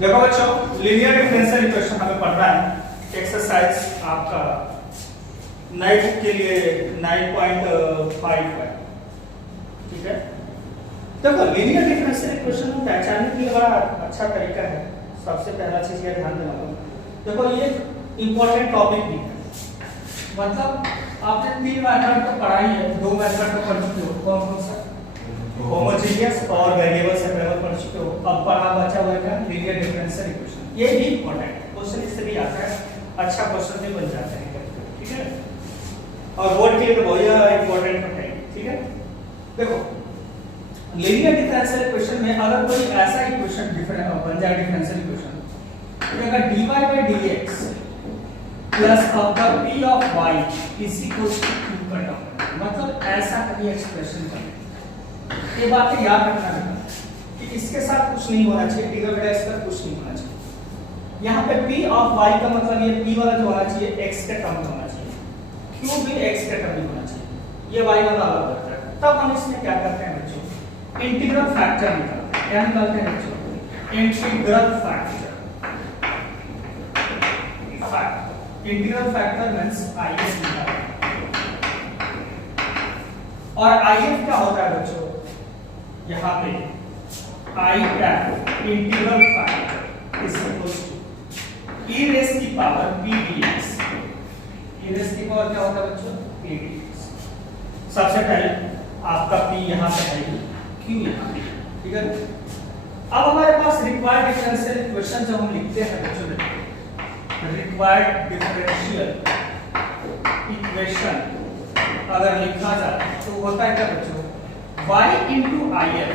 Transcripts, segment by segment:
देखो बच्चों, linear differential equation हमें पढ़ना है। एक्सरसाइज आपका नई बुक के लिए 9.5 है, ठीक है। देखो लीनियर डिफरेंशियल इक्वेशन को पहचानने के लिए बड़ा अच्छा तरीका है। सबसे पहला चीज ये ध्यान देना होगा, देखो ये इंपॉर्टेंट टॉपिक भी है। मतलब आपने 3 मेथड तो पढ़ा ही है, 2 मेथड तो पढ़ चुके हो। कौन कौन सा? होमोजेनियस और वेरिएबल सेपरेबल पढ़ चुके हो। अब पढ़ा बचा हुआ है लीनियर डिफरेंशियल इक्वेशन। ये भी इंपॉर्टेंट है, क्वेश्चन इससे भी आता है, अच्छा क्वेश्चन भी बन जाते हैं, ठीक है। और बोर्ड के लिए तो बहुत इंपॉर्टेंट है, ठीक है। देखो लीनियर डिफरेंशियल इक्वेशन में अगर कोई ऐसा इक्वेशन डिफरेंट बन जाए डिफरेंशियल इक्वेशन, अगर dy by dx plus of the p of y is equal to q का टर्म, मतलब ऐसा कभी एक्सप्रेशन बने। ये बात याद रखना है कि इसके साथ कुछ नहीं होना चाहिए, dy by dx पर कुछ नहीं होना चाहिए। यहाँ पे p ऑफ y का मतलब ये p वाला जो होना चाहिए x के टर्म में होना चाहिए, q भी x के टर्म में होना चाहिए, ये y वाला अलग होता है। तब हम इसमें क्या करते हैं बच्चों, इंटीग्रल फैक्टर निकालते हैं। क्या निकालते हैं बच्चों? Integral factor. Integral factor means IF निकालते हैं। और IF क्या होता है बच्चों? यहाँ पे IF integral factor is equal to e raise की power p dx। e raise की पावर क्या होता है बच्चों? p dx। सबसे पहले आपका p यहाँ पे है, q यहाँ पे, ठीक है। अब हमारे पास रिक्वायर्ड डिफरेंशियल इक्वेशन जब हम लिखते हैं बच्चों, रिक्वायर्ड डिफरेंशियल इक्वेशन अगर लिखा जाए तो होता है क्या बच्चों? y into if,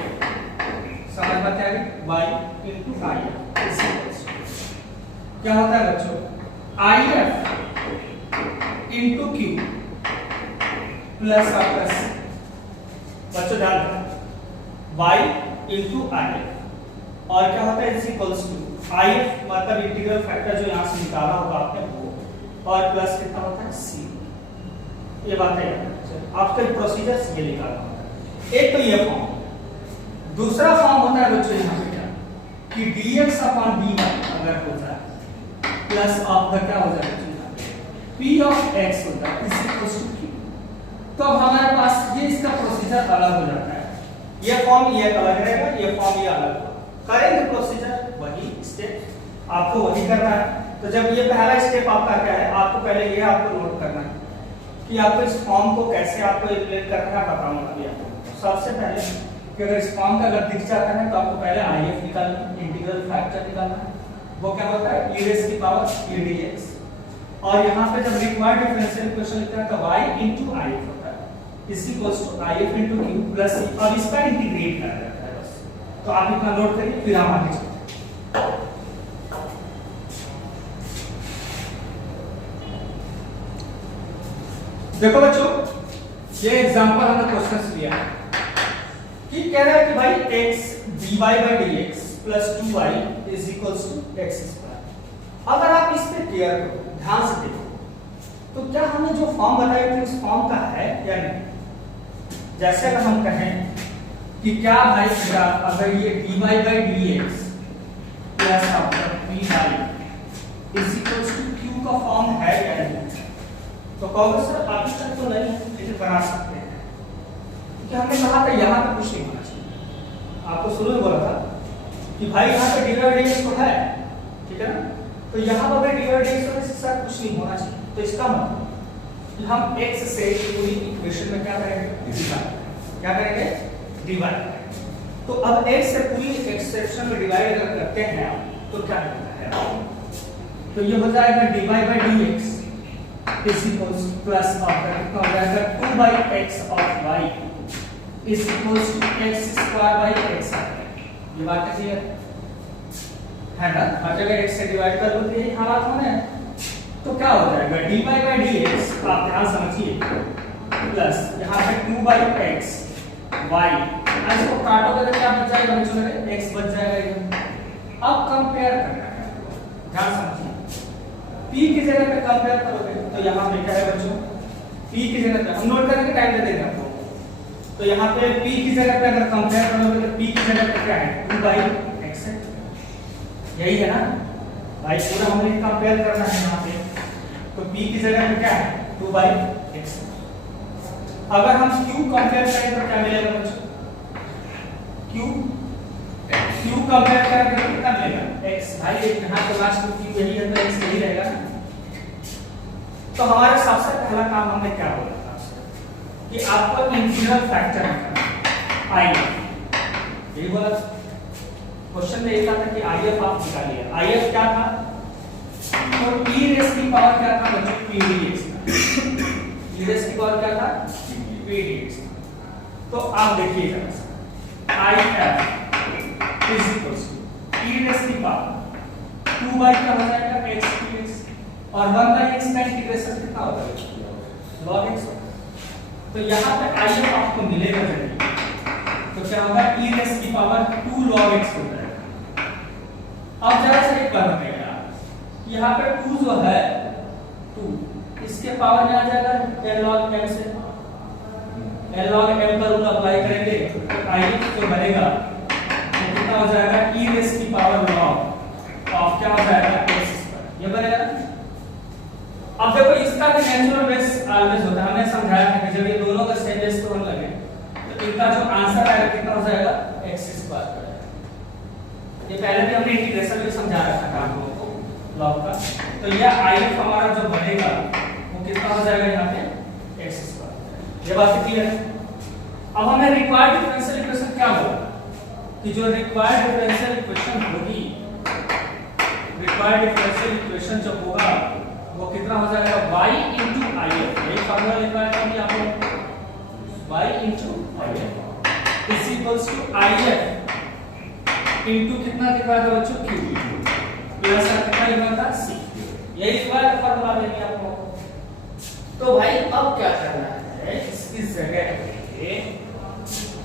समझ में क्या है? y into if is equals क्या होता है बच्चों? if into q प्लस आपका c। बच्चों ध्यान रखना, y into if और क्या होता है? इज इक्वल्स टू if मतलब इंटीग्रल फैक्टर जो यहाँ से निकाला होगा आपने वो, और प्लस कितना होता है? c। ये बात है, आपका प्रोसीजर ये निकालना होता है। एक तो ये फॉर्म, दूसरा फॉर्म होता है बच्चों यहाँ पे क्या कि dx अपॉन dy अगर हो जाए प्लस आपका क्या हो जाए p ऑफ x होता है इज इक्वल्स टू q। तो अब हमारे पास ये इसका प्रोसीजर अलग हो जाता है। ये फॉर्म ये अलग रहेगा, ये फॉर्म ये अलग होगा। करेंगे प्रोसीजर वही स्टेप आपको वही करना है। तो जब ये पहला स्टेप आपका क्या है, आपको पहले ये आपको नोट करना है कि आपको इस फॉर्म को कैसे आपको इवैल्यूएट करना है, बताऊंगा अभी आपको। सबसे पहले कि अगर इस फॉर्म का अगर दिख जाता है तो आपको पहले IF निकालना है, इंटीग्रल फैक्टर निकालना है। वो क्या होता है? e रेज़ की पावर p dx। और यहाँ पे जब रिक्वायर्ड डिफरेंशियल इक्वेशन लिखते हैं तो y into if होता है is equals to if into q plus c। अब इसका इंटीग्रेट करना है बस। तो आप इतना नोट करिए, फिर हम आगे चलते हैं। देखो बच्चों, ये एग्जांपल हमने क्वेश्चंस लिया है कि कह रहा है कि भाई x dy by dx plus 2y is equals to x square. अगर आप इस पे केयर करो, ध्यान से देखो, तो क्या हमने जो फॉर्म बताया कि उस फॉर्म का है या नहीं। जैसे अगर हम कहें कि क्या भाई अगर ये dy by dx प्लस आपका p y is equals to q का फॉर्म है या नहीं, तो कहोगे सर अभी तक तो नहीं है, लेकिन बना सकते हैं। क्योंकि हमने कहा था यहाँ पे कुछ नहीं होना चाहिए। आपको शुरू में बोला था कि भाई यहाँ पे dy by dx तो है, ठीक है ना। तो यहाँ पर dy by dx तो इसके साथ कुछ नहीं होना चाहिए। तो इसका मतलब कि हम x से पूरी इक्वेशन में क्या करेंगे? क्या करेंगे? डिवाइड। तो अब x से पूरी एक्सप्रेशन में डिवाइड अगर करते हैं तो क्या होता है? तो ये हो जाएगा dy by dx is equals plus आपका कितना हो जाएगा 2 by x of y is equals to x square by x। ये बात क्लियर है ना? हर जगह x से डिवाइड कर दो तो यही हालात होने हैं। तो क्या हो जाएगा? dy by dx आप ध्यान समझिए प्लस यहाँ पे 2 by x y, इसको काटोगे तो क्या बच जाएगा बच्चों? x बच जाएगा। अब कंपेयर करना है, ध्यान समझिए। p की जगह पे कंपेयर करोगे तो यहाँ पे क्या है बच्चों? p की जगह पे हम नोट करने का टाइम दे देंगे आपको। तो यहाँ पे p की जगह पे अगर कंपेयर करोगे तो p की जगह पे क्या है? 2 by x है। यही है ना भाई, पूरा हमने कंपेयर करना है यहाँ पे। तो p की जगह पे क्या है 2/x। अगर हम q कंपेयर करें तो क्या मिलेगा बच्चों? q कंपेयर करेंगे तो कितना मिलेगा x। भाई यहाँ तो लास्ट में q यही है तो x यही रहेगा ना। तो हमारे सबसे पहला काम हमने क्या बोला था कि आपको इंटीग्रल फैक्टर निकालना है, IF। यही बोला क्वेश्चन में, एक था कि IF आप निकालिए। IF क्या था? तो e रेस की पावर क्या था बच्चों? pdx। e रेस की पावर क्या था? pdx। तो आप देखिए जरा सा, IF is equals to e raise की पावर 2 बाई क्या हो जाएगा x dx, और 1 बाई x का इंटीग्रेशन कितना होता है? log x। तो यहाँ पे IF आपको मिलेगा जल्दी, तो क्या होगा? e रेस की पावर 2 log x हो जाएगा। अब जरा सा एक बात बताइए, यहाँ पे 2 जो है 2, इसके पावर में आ जाएगा n log m से। n log m का रूल अप्लाई करेंगे तो IF जो बनेगा वो कितना हो जाएगा? e रेस की पावर log ऑफ क्या हो जाएगा? x square. ये बनेगा। अब देखो इसका भी नेचुरल बेस ऑलवेज होता है, हमने समझाया था कि जब ये दोनों का सेम बेस को लगे तो इनका जो आंसर आएगा कितना हो जाएगा? x square. ये पहले भी हमने इंटीग्रेशन में समझा रखा था आप लोगों को लॉग का। तो यह IF हमारा जो बनेगा वो कितना हो जाएगा यहाँ पे? x square. ये बात क्लियर है? अब हमें रिक्वायर्ड डिफरेंशियल इक्वेशन क्या होगा कि जो रिक्वायर्ड डिफरेंशियल इक्वेशन होगी, रिक्वायर्ड डिफरेंशियल इक्वेशन जो होगा वो कितना हो जाएगा? y into IF। यही फॉर्मूला लिखा है अभी आप लोग, y into IF is equals to IF into कितना लिखा था बच्चों? q प्लस कितना लिखा था? c। यही रिक्वायर्ड फॉर्मूला देंगे आप लोगों को। तो भाई अब क्या करना है, इसकी जगह पे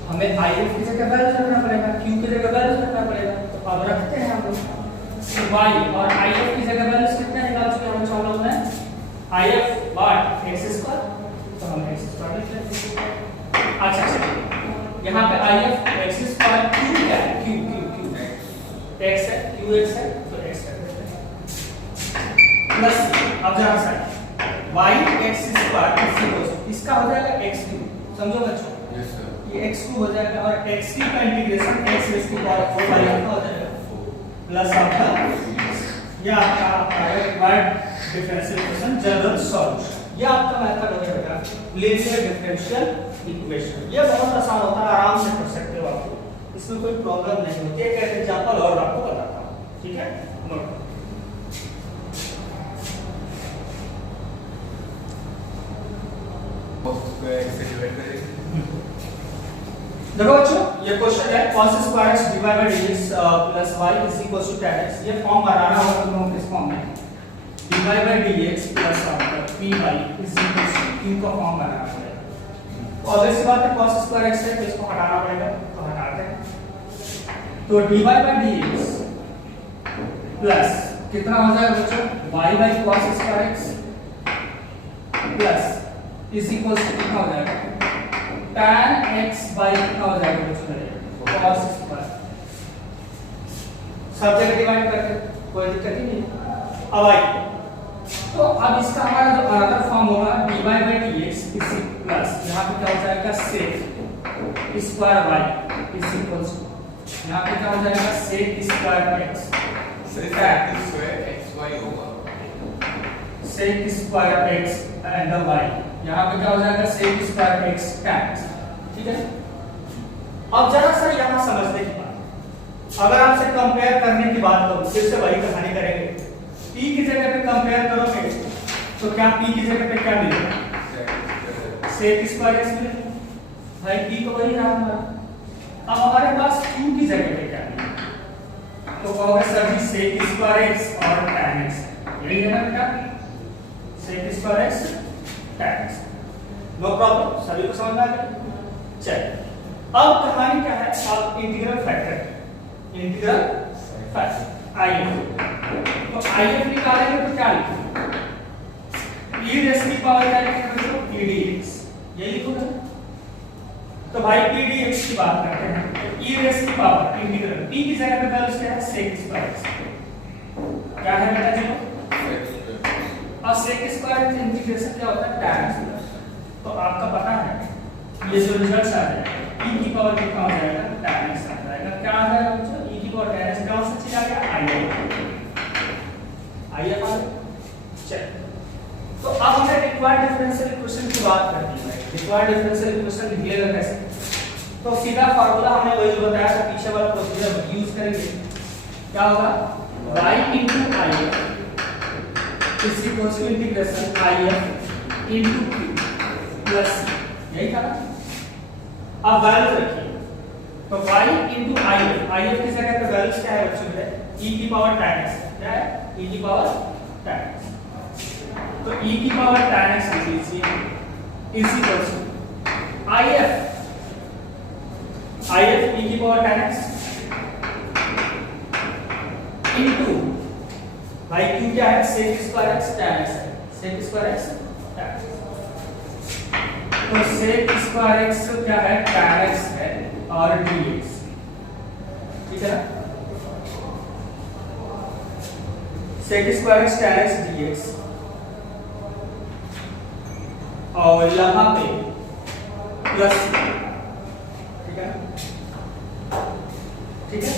हमें IF की जगह वैल्यू रखना पड़ेगा, q की जगह वैल्यू रखना पड़ेगा। तो अब रखते हैं हम लोग y और IF की जगह वैल्यू कितना निकाल चुके हैं हम लोग ने? IF बार x स्क्वायर, तो हम x स्क्वायर लिख लेते हैं। अच्छा यहाँ पे IF x स्क्वायर q क्या है? q x है, qx है, तो x कर देते हैं प्लस। अब जरा सा y x स्क्वायर इसका हो जाएगा x क्यूब। समझो बच्चों? Yes sir. ये x क्यूब हो जाएगा और x क्यूब का इंटीग्रेशन x रेज़ की पावर 4 बाई का हो जाएगा प्लस आपका ये आपका required differential equation general solution. ये आपका मेथड हो जाएगा लीनियर डिफरेंशियल इक्वेशन। ये बहुत आसान होता है, आराम से कर सकते हो आप, इसमें कोई प्रॉब्लम नहीं होती है। एक एग्जांपल और आपको बताता हूं, ठीक है? देखो बच्चों, ये क्वेश्चन है cos square x divide by dx plus y is equal to tan x। ये फॉर्म बनाना होगा तुम लोगों को। किस फॉर्म में? Divide by dx plus py is equal to q का फॉर्म बनाना पड़ेगा। तो ऑब्वियस सी बात है cos स्क्वायर x है तो इसको हटाना पड़ेगा, तो हटाते हैं। तो डिवाइड बाय dx प्लस कितना हो जाएगा बच्चों? y by cos square x plus is equal to कितना हो जाएगा? tan x बाय कितना हो जाएगा बच्चों? cos square. सब जगह डिवाइड करके कोई दिक्कत ही नहीं। अब आई तो अब इसका हमारा जो अनदर फॉर्म होगा dy by dx इसी प्लस यहाँ पे क्या हो जाएगा? sec square y is equal to यहाँ पे क्या हो जाएगा? sec square x। sec square xy होगा sec square x and y। यहाँ पे क्या हो जाएगा? sec square x tan। ठीक है? अब जरा सा यहाँ समझने की बात, अगर आपसे कंपेयर करने की बात करूं, फिर से वही कहानी करेंगे। p की जगह पे कंपेयर करोगे तो क्या p की जगह पे क्या मिलेगा? sec स्क्वायर x मिलेगा। भाई p तो वही रहा हमारा। अब हमारे पास q की जगह पे क्या मिलेगा? तो कहोगे sir ji sec square x और tan x। यही है ना बेटा? sec square x tan x। No problem, सभी को समझ में आ गया? चलिए अब कहानी क्या है? अब integral factor, integral factor IF। तो IF निकालेंगे तो क्या लिखेंगे? e रेज़ की पावर क्या लिखेंगे बच्चों? pdx। ये लिखोगे। तो भाई pdx की बात करते हैं। e रेज़ की पावर इंटीग्रल p की जगह पे वैल्यू क्या है? sec square x। क्या है बेटा जी? और sec स्क्वायर का इंटीग्रेशन क्या होता है? tan square. तो आपका पता है ये जो रिजल्ट आ जाएगा e की पावर कितना हो जाएगा? tan x आ जाएगा। क्या आ जाएगा बच्चों? e की पावर tan x कौन सा चीज आ गया? if चल। तो अब हमें रिक्वायर्ड डिफरेंशियल इक्वेशन की बात करनी है। रिक्वायर्ड डिफरेंशियल इक्वेशन लिखेगा कैसे? तो सीधा फार्मूला हमने वही जो बताया था पीछे वाला प्रोसीजर यूज करेंगे। क्या होगा? y into if is equals to integration if into q plus c। यही था ना? अब वैल्यू रखिए। तो y into if की जगह पे वैल्यूज क्या है बच्चों? है e की पावर tan x। क्या है? e की पावर tan x। तो e की पावर tan x लिख लीजिए is equals to if e की पावर tan x into भाई q क्या है? sec square x tan x है। sec square x tan x। तो sec स्क्वायर x क्या है? tan x है और dx। ठीक है ना? sec square x tan x dx और यहां पे प्लस। ठीक है? ठीक है?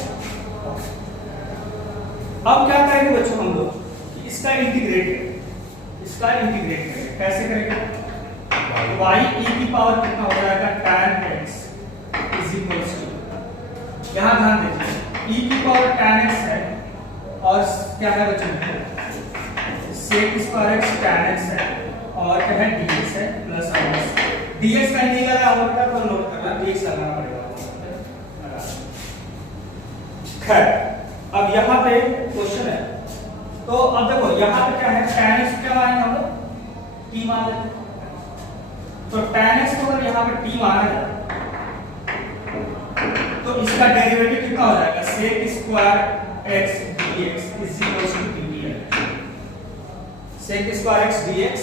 अब क्या करेंगे बच्चों हम लोग कि इसका इंटीग्रेट करेंगे। कैसे करेंगे? y e की पावर कितना हो जाएगा? tan x is equals to, यहां ध्यान दीजिए e की पावर tan x है और क्या है बच्चों? sec square x tan x है और क्या है? dx है प्लस माइनस dx का नहीं लगा होगा तो नोट करना dx लगाना पड़ेगा। खैर अब यहाँ पे क्वेश्चन है। तो अब देखो यहाँ पे क्या है? tan x क्या मानेंगे हम लोग? t मान लेते। तो tan x को अगर यहाँ पे t माना जाए तो इसका डेरिवेटिव कितना हो जाएगा? sec square x dx is equals to dt है। sec square x dx।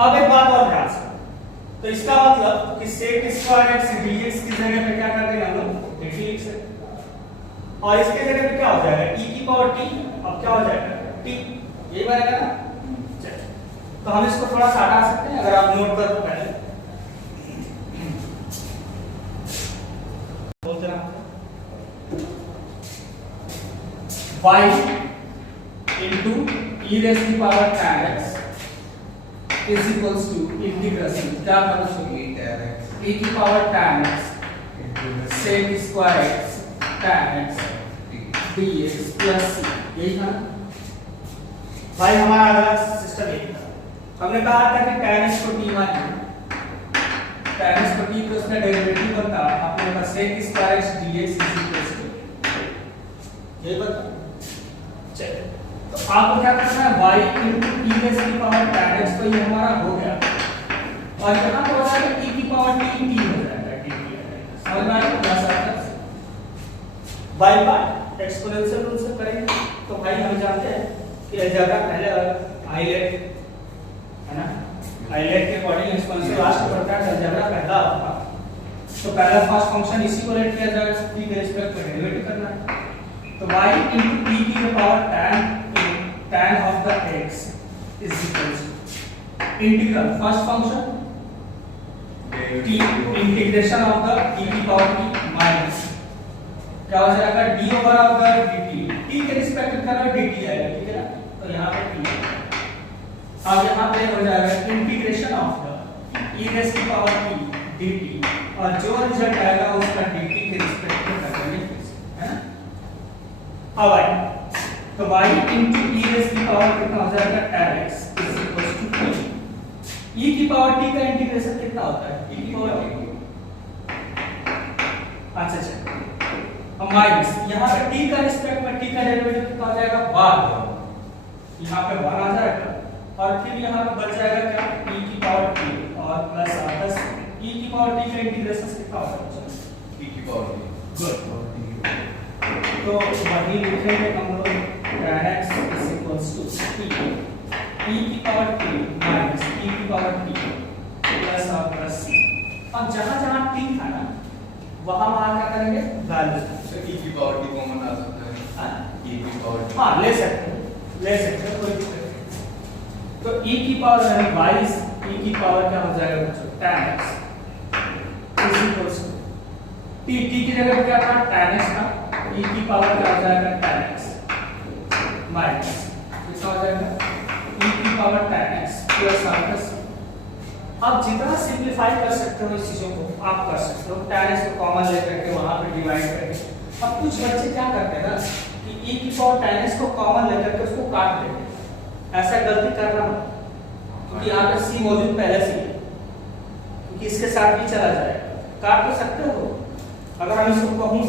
अब एक बात और ध्यान से, तो इसका मतलब कि sec स्क्वायर x dx की जगह पे क्या कर देंगे हम लोग? dt लिख सकते और इसके जगह पे क्या हो जाएगा? e की पावर t। अब क्या हो जाएगा? t। यही बनेगा ना? चलिए तो हम इसको थोड़ा सा हटा सकते हैं अगर आप नोट कर तो पहले बोलते ना y into e raised to power tan x is equals to integration क्या करना चाहिए? e की power tan x sec square x tan x dx plus c। यही था भाई हमारा अगला सिस्टम यही था। हमने कहा था कि tan x को t मानिए, tan x को t तो उसका डेरिवेटिव बनता आपने कहा sec square x dx is equals to यही बता। चलिए तो आपको क्या करना है? y into e raised की पावर tan x तो ये हमारा हो गया और यहाँ पे हो जाएगा e की पावर t t हो जाएगा dt। समझ में आया? प्लस बाय एक्सपोनेंशियल रूल से करेंगे। तो भाई हम जानते हैं कि अलजेब्रा पहले हाईलाइट है ना? हाईलाइट के अकॉर्डिंग एक्सपोनेंशियल लास्ट पड़ता है। अलजेब्रा पहला होगा तो पहला फर्स्ट फंक्शन इसी को लेट किया जाएगा, t के रिस्पेक्ट में डेरिवेटिव करना है। तो y into t की power tan of the x is equals to integral first function t integration of the t की पावर t माइनस क्या हो जाएगा? d over of the dt। t के रिस्पेक्ट में करना dt आएगा। ठीक है ना? तो यहाँ पे t अब यहाँ पे हो जाएगा integration of the e raised की पावर t dt और जो रिजल्ट आएगा उसका dt के रिस्पेक्ट में कर देंगे, है ना? अब आइए तो y into e raised की पावर कितना हो जाएगा? tan x is equals to t। e की पावर t का इंटीग्रेशन कितना होता है? e की पावर t। अच्छा अब माइनस यहाँ पे t का रिस्पेक्ट में t का डेरिवेटिव कितना हो जाएगा? 1। यहाँ पे 1 आ जाएगा और फिर यहाँ पे बच जाएगा क्या? e की पावर t और प्लस प्लस e की पावर t का इंटीग्रेशन कितना होगा? e की पावर t। गुड। तो वही लिखेंगे हम लोग tan x is equals to t e की पावर t माइनस e की पावर t प्लस और प्लस c। अब जहाँ t था ना वहाँ क्या करेंगे? वैल्यू e की पावर t कॉमन आ सकता है। E की पावर D। हाँ ले सकते हैं कोई दिक्कत नहीं। तो e की पावर है 22, e की पावर क्या हो जाएगा बच्चों tan x is equals to t की जगह पे क्या था tan x था, e की पावर क्या हो जाएगा tan x माइनस कितना हो जाएगा e की power tan x plus r। आप जितना सिंपलीफाई कर सकते हो इस चीजों को आप कर सकते हो, tan x को कॉमन लेकर के वहां पे डिवाइड करके। अब कुछ बच्चे क्या करते हैं ना कि e की पावर tan x को कॉमन लेकर के उसको काट देते हैं। ऐसा गलती करना मत, क्योंकि यहाँ पे c मौजूद पहले से ही है, क्योंकि इसके साथ भी चला जाएगा। काट तो सकते हो। अगर हम इसको कहूं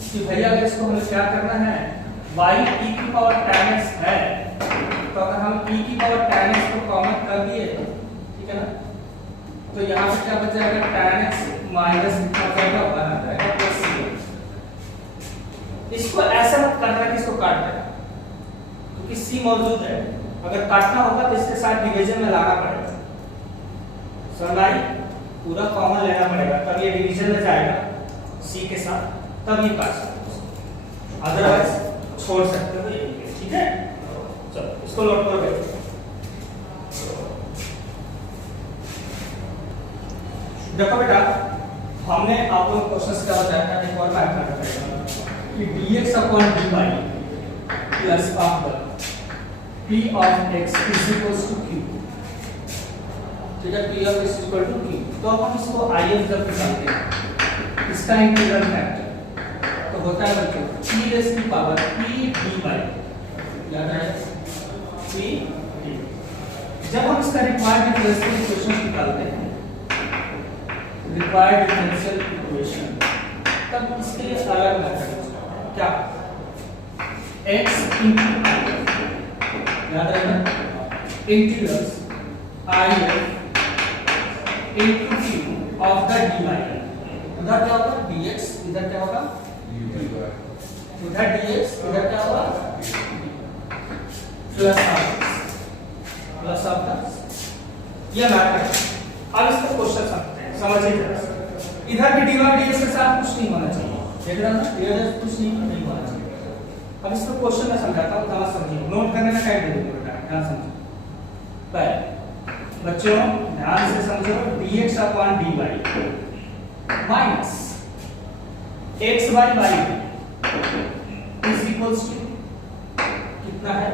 कि भैया अगर इसको हमें क्या करना है y e की पावर tan x है, तो अगर हम e की पावर tan x को कॉमन कर दिए ठीक है ना, तो यहाँ पे क्या बच जाएगा tan x माइनस कितना हो जाएगा 1 आ जाएगा प्लस c। इसको ऐसा मत करना कि इसको काट देना, क्योंकि c मौजूद है। अगर काटना होगा तो इसके साथ डिवीजन में लाना पड़ेगा, समझाई पूरा कॉमन लेना पड़ेगा, तब ये डिवीजन में जाएगा c के साथ, तब ये काट सकते हो, अदरवाइज छोड़ सकते हो ये। ठीक है चलो इसको नोट कर लो। देखो बेटा हमने आप लोगों को क्वेश्चन क्या बताया था, एक और बात करना पड़ेगा कि dx upon dy plus of the p of x is equals to q। ठीक है p of x is equal to q। तो हम इसको if जब निकालते हैं इसका इंटीग्रल फैक्टर तो होता है बच्चों p raised की पावर p dy, याद है p dy। जब हम इसका रिक्वायर्ड डिफरेंशियल इक्वेशन निकालते हैं, रिक्वायर्ड डिफरेंशियल इक्वेशन, तब इसके लिए अलग मेथड क्या x into I, याद रखना integrals if into q of the dy। उधर क्या होगा dx, इधर क्या होगा उधर dx, इधर क्या होगा प्लस ऑफ ये मैथड। अब इसका क्वेश्चन समझते हैं, समझिए जरा। इधर भी dy dx के साथ कुछ नहीं होना चाहिए, देख रहे हो ना, इधर कुछ नहीं होना चाहिए। अब इसको क्वेश्चन में समझाता हूं, ध्यान समझिए, नोट करने में टाइम दे दीजिए बेटा, ध्यान समझिए। पहले बच्चों ध्यान से समझो dx upon dy minus x by y is equals to कितना है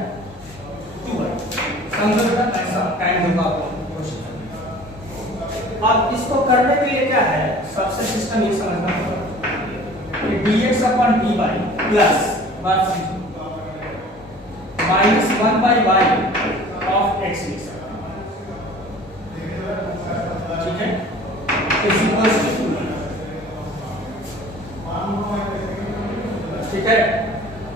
2y। समझो बेटा, ऐसा टाइम दूंगा आपको क्वेश्चन। अब इसको करने के लिए क्या है, सबसे सिस्टम ये समझना होगा कि dx upon dy plus minus 1 by y of x लिख सकते हैं, ठीक है, इज इक्वल्स टू 2। ठीक है,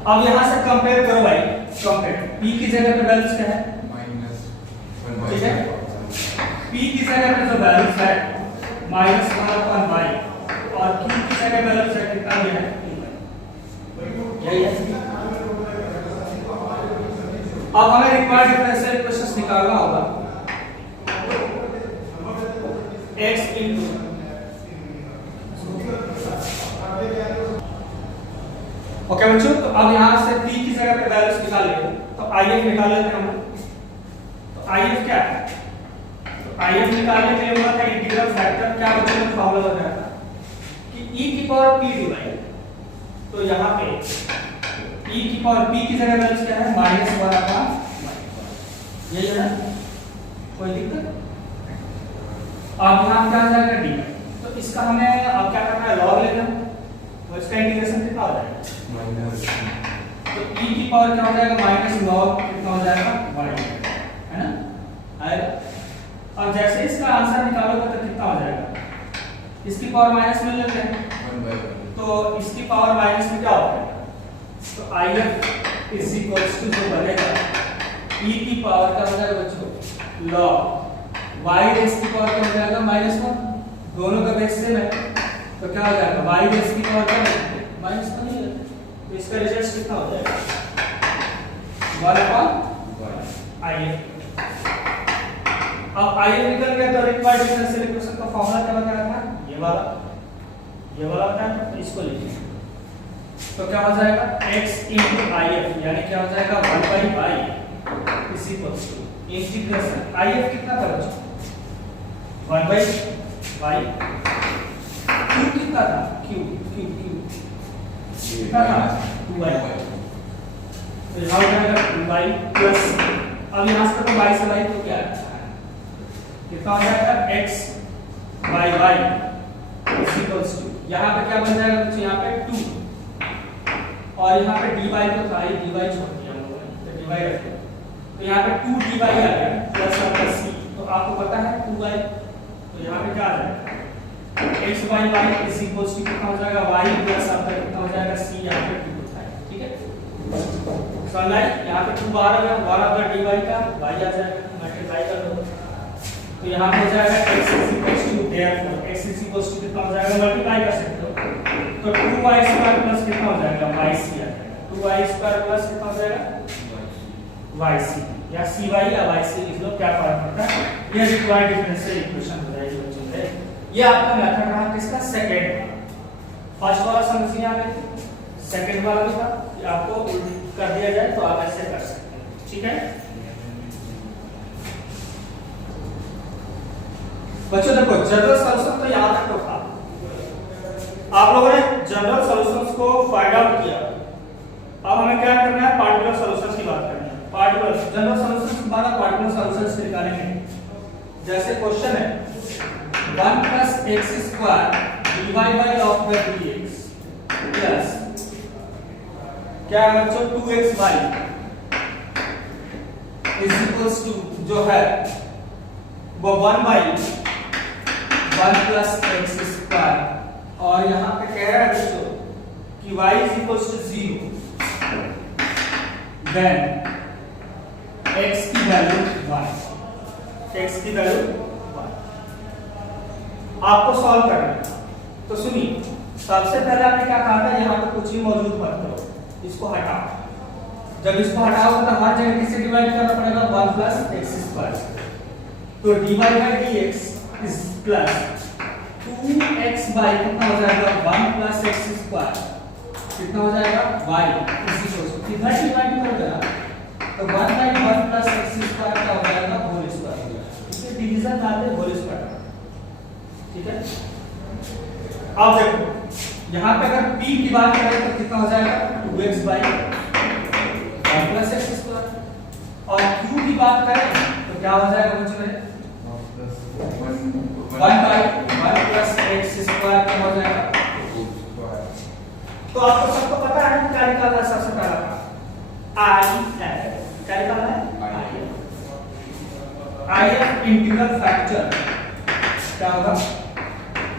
अब यहां से कंपेयर करो भाई, कंपेयर p की जगह पे वैल्यूज क्या है -1/y, ठीक है, p की जगह पे जो वैल्यूज है -1/y और q की जगह वैल्यूज है कितना है, यही है। अब हमें रिक्वायर्ड डिफरेंशियल इक्वेशंस निकालना होगा x into ओके बच्चों, तो अब यहां से p की जगह पे वैल्यूज निकाल लेंगे, तो if निकाल लेते हैं हम। तो if क्या है, तो if निकालने के लिए होगा इंटीग्रल फैक्टर क्या बच्चों में फॉर्मूला बताया था कि e की पावर p dy, तो यहां पे e की पावर p की जगह वैल्यूज क्या है -1/y, यही है ना, कोई दिक्कत। अब यहां क्या आ जाएगा dy, तो इसका हमें अब क्या करना है, लॉग लेना, तो इसका इंटीग्रेशन कितना हो जाएगा, तो e की पावर क्या हो जाएगा -log कितना हो जाएगा y, है ना, आएगा। अब जैसे इसका आंसर निकालोगे तो कितना हो जाएगा, इसकी पावर माइनस में लेते हैं 1/1, तो इसकी पावर माइनस में क्या हो जाएगा, तो if इज इक्वल्स टू जो बनेगा e की पावर क्या हो जाएगा बच्चों log y रेज़ की पावर क्या हो जाएगा -1, दोनों का बेस सेम है, तो क्या हो जाएगा y रेज़ की पावर क्या है -1 ही है, तो इसका रिजल्ट कितना हो जाएगा 1/if। अब if निकल गया तो रिक्वायर्ड डिफरेंशियल इक्वेशन का फॉर्मूला क्या बताया था, ये वाला बताया था, तो इसको लिखिए तो क्या हो जाएगा x into if, यानी क्या हो जाएगा 1 by y is equals to integration if कितना था बच्चों 1 by y, q कितना था q कितना था 2y, तो यहाँ हो जाएगा 2y प्लस, अब यहाँ से तो y से y तो क्या है कितना हो जाएगा x by y is equals to, यहाँ पे क्या बन जाएगा बच्चों यहाँ पे 2 और यहाँ पे dy तो था ही, dy छोड़ दिया हम लोगों ने, तो dy रख दिया, तो यहाँ पे 2 dy आ गया प्लस आपका c, तो आपको पता है 2y, तो यहाँ पे क्या आ जाएगा x by y is equals to कितना हो जाएगा y प्लस आपका कितना हो जाएगा c, यहाँ पे 2 होता है, ठीक है समझ आई, यहाँ पे 2 बार आ गया, बार आपका dy का y आ जाएगा, मल्टीप्लाई कर दो, तो यहाँ पे हो जाएगा x is equals to therefore x is equals to कितना हो जाएगा मल्टीप्लाई कर सकते हो, तो 2y स्क्वायर प्लस कितना हो जाएगा yc आ जाएगा, 2y स्क्वायर प्लस कितना हो जाएगा yc, या cy या yc लिख लो, क्या फर्क पड़ता है, ये रिक्वायर्ड डिफरेंशियल इक्वेशन हो जाएगी बच्चों के, ये आपका मेथड रहा किसका सेकंड, फर्स्ट वाला समझिए आप, सेकंड वाला भी था कि आपको कर दिया जाए तो आप ऐसे कर सकते हैं, ठीक है बच्चों। देखो जनरल सॉल्यूशन तो याद रखो था, आप लोगों ने जनरल सॉल्यूशंस को फाइंड आउट किया, अब हमें क्या करना है पार्टिकुलर सॉल्यूशंस की बात करनी है, पार्टिकुलर जनरल सॉल्यूशंस के बाद आप पार्टिकुलर सॉल्यूशंस निकालेंगे, जैसे क्वेश्चन है 1 plus x square dy by log by dx plus क्या है बच्चों 2xy इज इक्वल्स टू जो है वो 1 by 1 plus x square, और यहाँ पे कह रहा है बच्चों कि y is equals to 0, then x की वैल्यू 1, x की वैल्यू 1 आपको सॉल्व करना है। तो सुनिए, सबसे पहले आपने क्या कहा था, यहाँ पे कुछ भी मौजूद मत करो, इसको हटाओ, जब इसको हटाओगे तो हर जगह किससे डिवाइड करना पड़ेगा 1 plus x square, तो dy by dx is plus 2x by कितना हो जाएगा 1 plus x square, कितना हो जाएगा y इज इक्वल टू किधर डिवाइड कर देना, तो 1 by 1 plus x square क्या हो जाएगा होल स्क्वायर, इसमें डिवीजन डाल दे होल स्क्वायर, ठीक है। अब देखो यहाँ पे अगर p की बात करें तो कितना हो जाएगा 2x by 1 plus x square, और q की बात करें तो क्या हो जाएगा बच्चों मेरे 1 by 1 plus x square क्या हो जाएगा, तो आपको सबको पता है क्या निकालना है, सबसे पहला IF, क्या निकालना है IF इंटीग्रल फैक्टर क्या होगा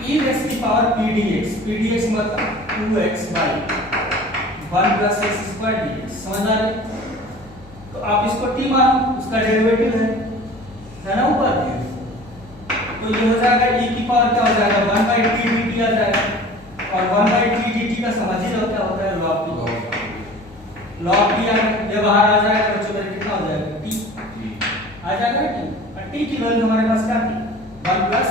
e raised की पावर pdx मतलब 2x by 1 plus x square dx, समझ आ रही, तो आप इसको t मानो, उसका डेरिवेटिव है ना ऊपर, तो ये हो जाएगा e की पावर क्या हो जाएगा 1 by t dt आ जाएगा, और 1 by t dt का समझ ही लो क्या होता है log t ये बाहर आ जाएगा बच्चों मेरे, कितना हो जाएगा t आ जाएगा t, और t की वैल्यू हमारे पास क्या थी 1 plus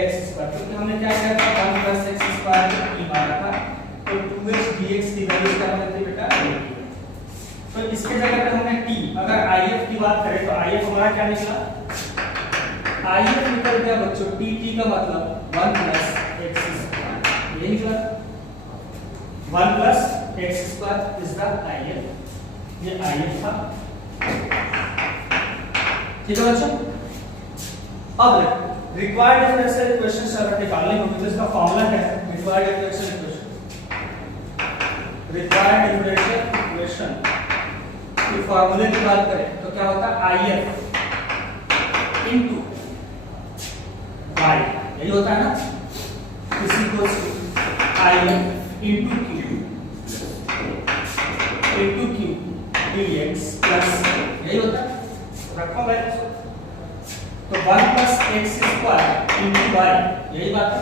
x स्क्वायर, क्योंकि हमने क्या किया था 1 plus x स्क्वायर को t माना था, तो 2x dx की वैल्यू क्या बनती है बेटा, तो इसके जगह पे हमने t, अगर if की बात करें तो if हमारा क्या निकला, if निकल गया बच्चों t का मतलब 1 plus x स्क्वायर, ये निकला 1 plus x square is the if, ये if था, ठीक है बच्चों। अब रिक्वायर्ड डिफरेंशियल इक्वेशंस अगर निकालने होंगे तो इसका फॉर्मूला क्या है, रिक्वायर्ड डिफरेंशियल इक्वेशन की फॉर्मूले की बात करें तो क्या होता है IF इनटू y, यही होता है ना, is equals to IF into q dx plus, यही होता है, रखो भाई, तो 1 plus x square into y, यही बात है,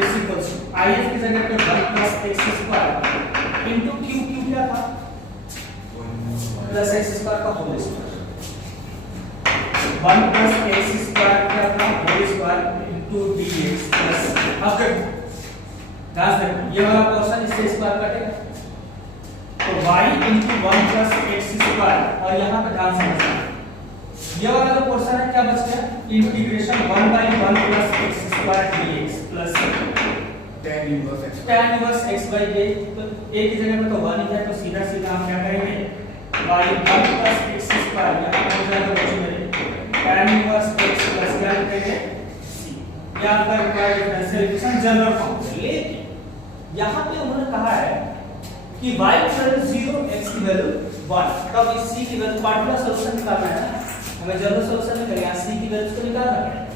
इज इक्वल्स टू IF की जगह पे 1 plus x square into q क्या था प्लस x स्क्वायर का whole square, 1 plus x square क्या था whole square into dx plus, अब देखो ध्यान से देखो, ये वाला पोर्शन इससे स्क्वायर कटेगा तो y into 1 plus x square, और यहाँ पे ध्यान से देखो ये वाला जो पोर्शन है क्या बच गया, integration 1 by 1 plus x square dx plus tan inverse x tan inverse x by a, तो a की जगह पे तो 1 ही है तो सीधा सीधा हम क्या करेंगे y 1 plus x स्क्वायर, यहाँ पे हो जाएगा बच्चों मेरे tan इनवर्स x प्लस क्या लिखेंगे c, ये आपका required differential equation general form है। लेकिन यहाँ पे उन्होंने कहा है कि y की वैल्यू 0 x की वैल्यू 1, तब इस c की वैल्यू पार्टिकुलर सॉल्यूशन निकालना है ना, हमें जनरल सॉल्यूशन नहीं करेंगे, यहाँ c की वैल्यू को निकालना है,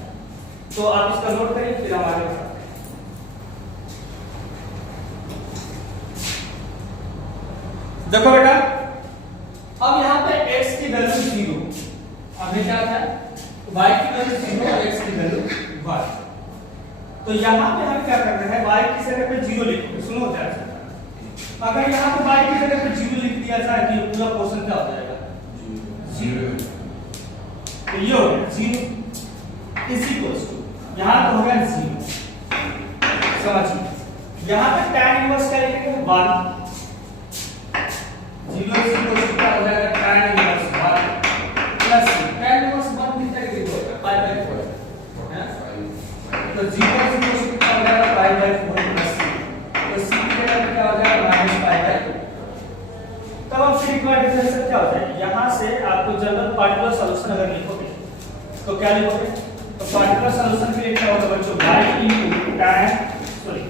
तो आप इसका नोट करिए फिर हम आगे बढ़ते हैं। देखो बेटा, अब यहाँ पे x की वैल्यू 0, अब ये क्या आता है y की वैल्यू 0 और x की वैल्यू 1, तो यहाँ पे हम क्या करना है y की जगह पे 0 लिखेंगे। सुनो ध्यान से, अगर यहाँ पे y की जगह पे 0 लिख दिया जाए तो ये पूरा पोर्शन क्या हो जाएगा 0, तो ये हो गया 0 इज इक्वल्स टू, यहाँ तो हो गया 0, समझिए यहाँ पे tan इनवर्स क्या लिखेंगे 1, 0 is equal to क्या हो जाएगा tan inverse 1 plus tan inverse 1 कितना डिग्री होगा पाई बाय 4 है, तो 0 is equal to क्या हो जाएगा पाई बाय 4 प्लस c, तो c की जगह पे क्या हो जाएगा माइनस पाई बाय 2, तब अब फिर रिक्वायर्ड डिफरेंशियल क्या हो जाएगा, यहाँ से आपको जनरल पार्टिकुलर सॉल्यूशन अगर लिखोगे तो क्या लिखोगे, तो पार्टिकुलर सॉल्यूशन के लिए क्या होगा बच्चों y into tan sorry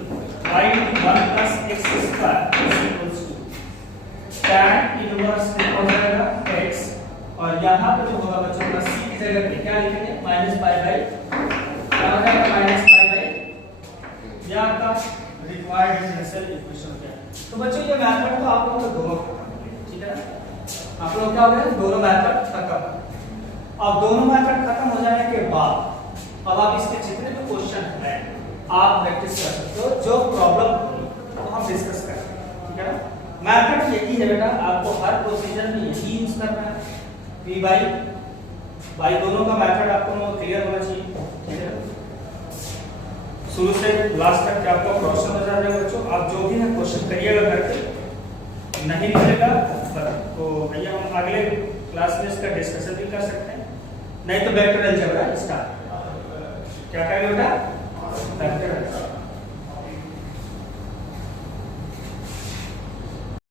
y into 1 plus x square is equals to tan inverse हो जाएगा x, और यहाँ पे जो होगा बच्चों का c की जगह पे क्या लिखेंगे माइनस पाई बाय, क्या हो जाएगा माइनस पाई बाय, यह आपका रिक्वायर्ड डिफरेंशियल इक्वेशन क्या है। तो बच्चों ये मेथड तो आप लोगों को दोनों ठीक है ना, आप लोग क्या हो गए दोनों मेथड खत्म। अब दोनों मेथड खत्म हो जाने के बाद अब आप इसके जितने भी क्वेश्चन हैं आप प्रैक्टिस कर सकते हो, जो प्रॉब्लम होगी वो हम डिस्कस करेंगे, ठीक है ना। मेथड यही है बेटा, आपको हर प्रोसीजर में यही यूज करना है, p बाई दोनों का मेथड आपको क्लियर होना चाहिए, ठीक है। शुरू से लास्ट तक आपको क्वेश्चन नजर आ जाएगा बच्चों, आप जो भी है क्वेश्चन करिएगा करके, नहीं मिलेगा तो भैया हम अगले क्लास में इसका डिस्कशन भी कर सकते हैं, नहीं तो वेक्टर अलजेब्रा स्टार्ट, क्या करेंगे बेटा वेक्टर अलजेब्रा।